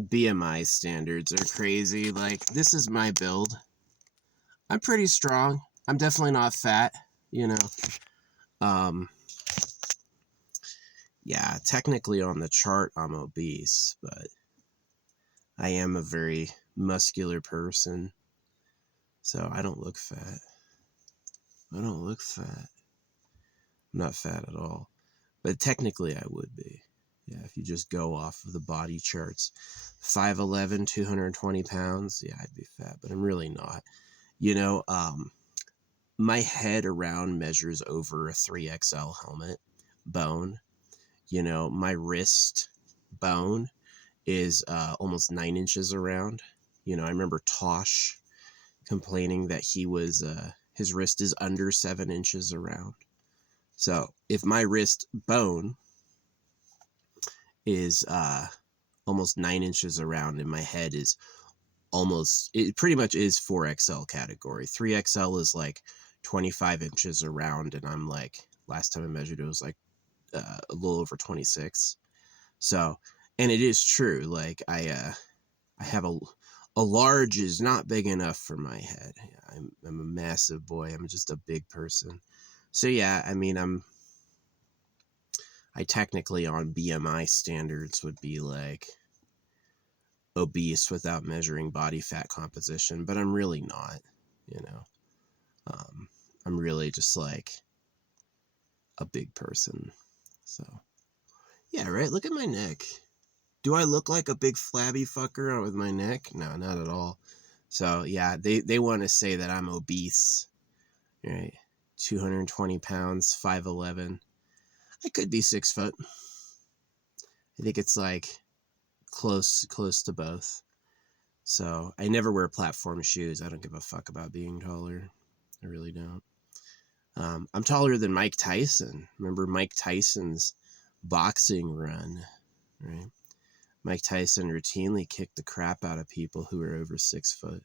BMI standards are crazy. Like, this is my build. I'm pretty strong. I'm definitely not fat, you know. Um, yeah, technically on the chart, I'm obese, but I am a very muscular person. So I don't look fat. I don't look fat. I'm not fat at all. But technically I would be. Yeah, if you just go off of the body charts. 5'11", 220 pounds, yeah, I'd be fat, but I'm really not. You know, my head around measures over a 3XL helmet bone. You know, my wrist bone is almost 9 inches around. You know, I remember Tosh complaining that his wrist is under 7 inches around. So if my wrist bone is almost 9 inches around and my head is it pretty much is 4XL category. 3XL is like 25 inches around, and I'm like, last time I measured it was like a little over 26. So, and it is true. Like I have a large is not big enough for my head. I'm a massive boy. I'm just a big person. So yeah, I mean, I technically on BMI standards would be like obese without measuring body fat composition, but I'm really not, you know. I'm really just like a big person. So yeah, right. Look at my neck. Do I look like a big flabby fucker with my neck? No, not at all. So yeah, they want to say that I'm obese, right? 220 pounds, 5'11". I could be 6 foot. I think it's like close to both. So I never wear platform shoes. I don't give a fuck about being taller. I really don't. I'm taller than Mike Tyson. Remember Mike Tyson's boxing run, right? Mike Tyson routinely kicked the crap out of people who were over 6 foot.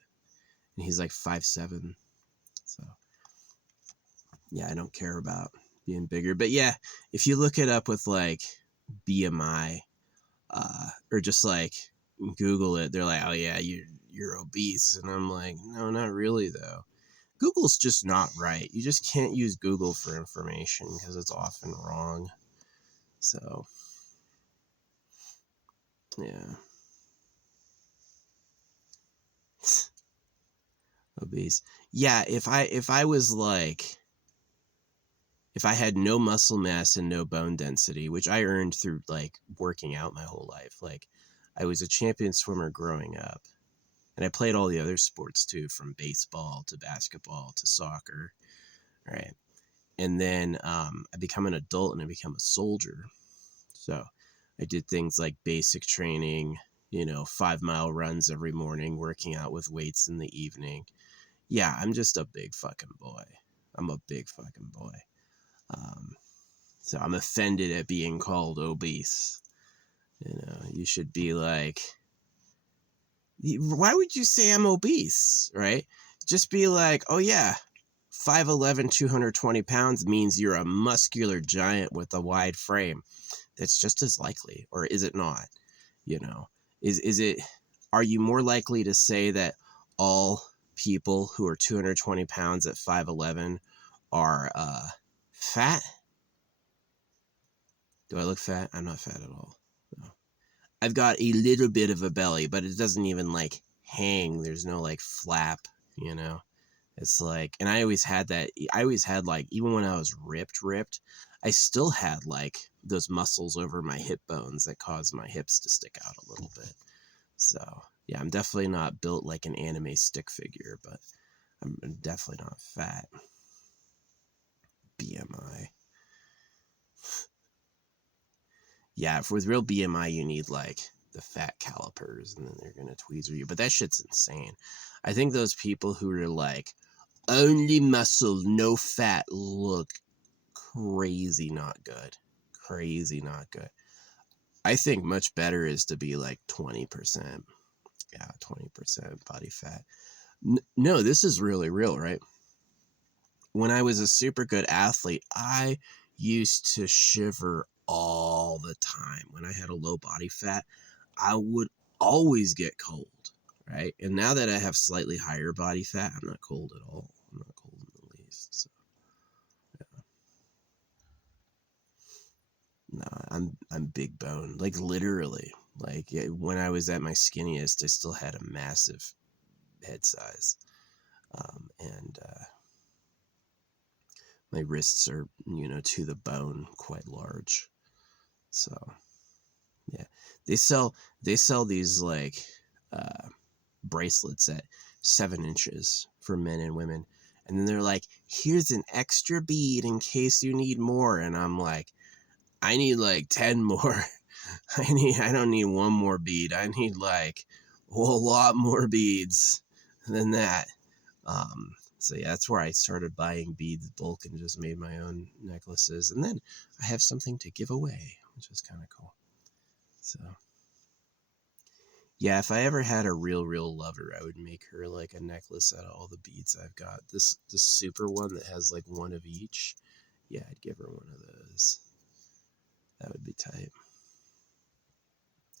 And he's like 5'7". So yeah, I don't care about being bigger. But yeah, if you look it up with like BMI, or just like Google it, they're like, oh yeah, you're obese. And I'm like, no, not really though. Google's just not right. You just can't use Google for information because it's often wrong. So yeah. Obese. Yeah, if I was like, if I had no muscle mass and no bone density, which I earned through like working out my whole life. Like I was a champion swimmer growing up. And I played all the other sports too, from baseball to basketball to soccer, right? And then I become an adult and I become a soldier. So I did things like basic training, 5-mile runs every morning, working out with weights in the evening. Yeah, I'm just a big fucking boy. I'm a big fucking boy. Um, so I'm offended at being called obese. You should be like, why would you say I'm obese, right? Just be like, oh yeah, 5'11", 220 pounds means you're a muscular giant with a wide frame. That's just as likely, or is it not? Is it, are you more likely to say that all people who are 220 pounds at 5'11" are fat? Do I look fat? I'm not fat at all. No. I've got a little bit of a belly, but it doesn't even like hang. There's no like flap, It's like, and I always had that. I always had like, even when I was ripped, I still had like those muscles over my hip bones that caused my hips to stick out a little bit. So yeah, I'm definitely not built like an anime stick figure, but I'm definitely not fat. BMI. Yeah, with real BMI, you need like the fat calipers, and then they're gonna tweezer you. But that shit's insane. I think those people who are like only muscle, no fat, look crazy not good. Crazy not good. I think much better is to be like 20%. Yeah, 20% body fat. No, this is really real, right? When I was a super good athlete, I used to shiver all the time. When I had a low body fat, I would always get cold, right? And now that I have slightly higher body fat, I'm not cold at all. I'm not cold in the least. So, yeah. No, I'm big bone, like literally. Like when I was at my skinniest, I still had a massive head size, and my wrists are, to the bone, quite large. So yeah, they sell these like uh, bracelets at 7 inches for men and women, and then they're like, here's an extra bead in case you need more, and I'm like, I need like 10 more. I don't need one more bead. I need like a lot more beads than that. So yeah, that's where I started buying beads bulk and just made my own necklaces, and then I have something to give away, which is kind of cool. So yeah, if I ever had a real lover, I would make her like a necklace out of all the beads I've got. This super one that has like one of each. Yeah, I'd give her one of those. That would be tight.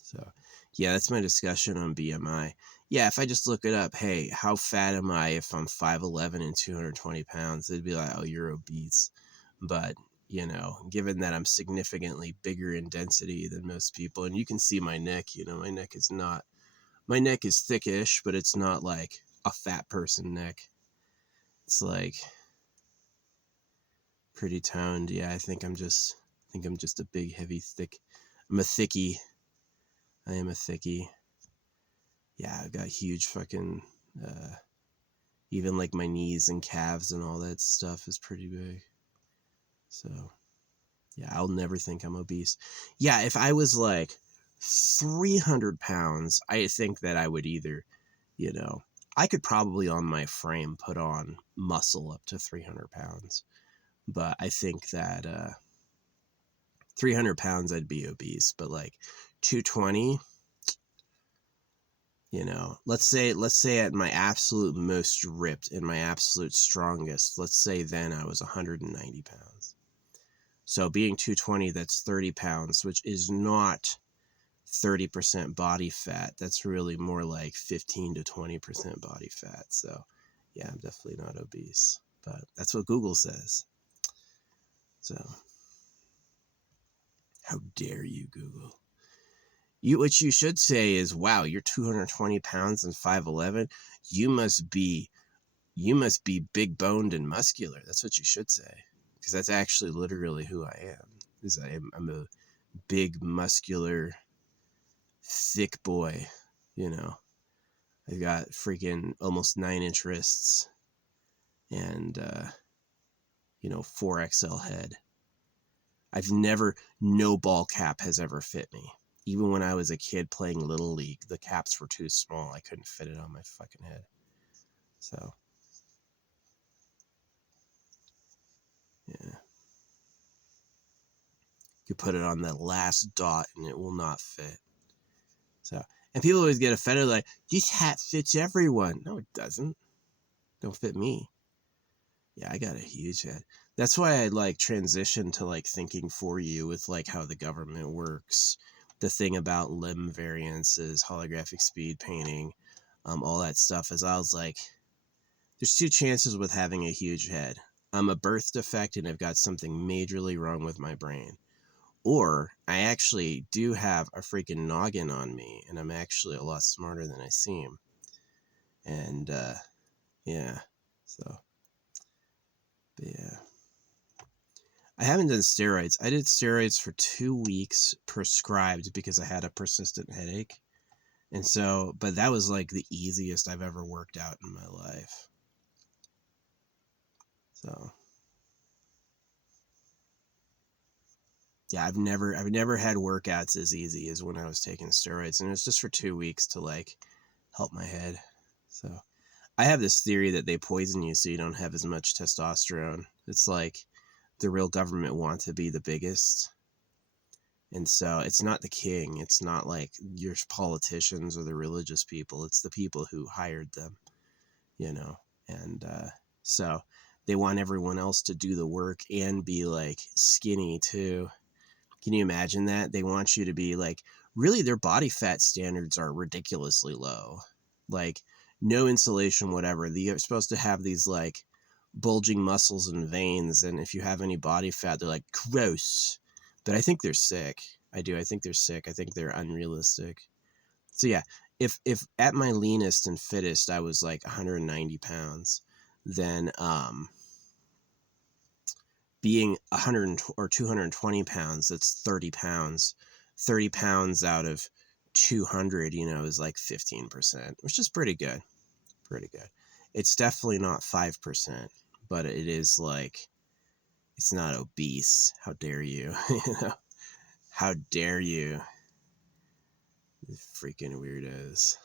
So yeah, that's my discussion on BMI. Yeah, if I just look it up, hey, how fat am I if I'm 5'11 and 220 pounds? They'd be like, oh, you're obese. But, given that I'm significantly bigger in density than most people, and you can see my neck, my neck is thickish, but it's not like a fat person neck. It's like pretty toned. Yeah, I think I'm just a big, heavy, thick. I'm a thickie. I am a thickie. Yeah, I've got huge fucking, even like my knees and calves and all that stuff is pretty big. So, yeah, I'll never think I'm obese. Yeah, if I was like 300 pounds, I think that I would either, I could probably on my frame put on muscle up to 300 pounds. But I think that 300 pounds, I'd be obese. But like 220, let's say at my absolute most ripped and my absolute strongest, let's say then I was 190 pounds. So being 220, that's 30 pounds, which is not 30% body fat. That's really more like 15 to 20% body fat. So yeah, I'm definitely not obese, but that's what Google says. So how dare you, Google? What you should say is, wow, you're 220 pounds and 5'11. You must be big boned and muscular. That's what you should say, because that's actually literally who I am. I'm a big, muscular, thick boy. I've got freaking almost 9-inch wrists and 4XL head. No ball cap has ever fit me. Even when I was a kid playing Little League, the caps were too small. I couldn't fit it on my fucking head. So, yeah. You put it on that last dot and it will not fit. So, and people always get offended like, this hat fits everyone. No, it doesn't. Don't fit me. Yeah, I got a huge head. That's why I like transitioned to like thinking for you with like how the government works. The thing about limb variances, holographic speed painting, all that stuff, is I was like, there's 2 chances with having a huge head. I'm a birth defect and I've got something majorly wrong with my brain. Or I actually do have a freaking noggin on me and I'm actually a lot smarter than I seem. And, yeah, so, but yeah. I haven't done steroids. I did steroids for 2 weeks prescribed because I had a persistent headache. And so, but that was like the easiest I've ever worked out in my life. So, yeah, I've never had workouts as easy as when I was taking steroids. And it was just for 2 weeks to like help my head. So, I have this theory that they poison you so you don't have as much testosterone. It's like the real government want to be the biggest. And so it's not the king. It's not like your politicians or the religious people. It's the people who hired them, And so they want everyone else to do the work and be like skinny too. Can you imagine that? They want you to be like really their body fat standards are ridiculously low. Like, no insulation, whatever. You're supposed to have these like bulging muscles and veins, and if you have any body fat, they're like, gross. But I think they're sick. I do. I think they're sick. I think they're unrealistic. So yeah, if at my leanest and fittest I was like 190 pounds, then being 100 or 220 pounds, that's 30 pounds. 30 pounds out of 200, is like 15%, which is pretty good. Pretty good. It's definitely not 5%, but it is like, it's not obese. How dare you? How dare you? Freaking weirdos.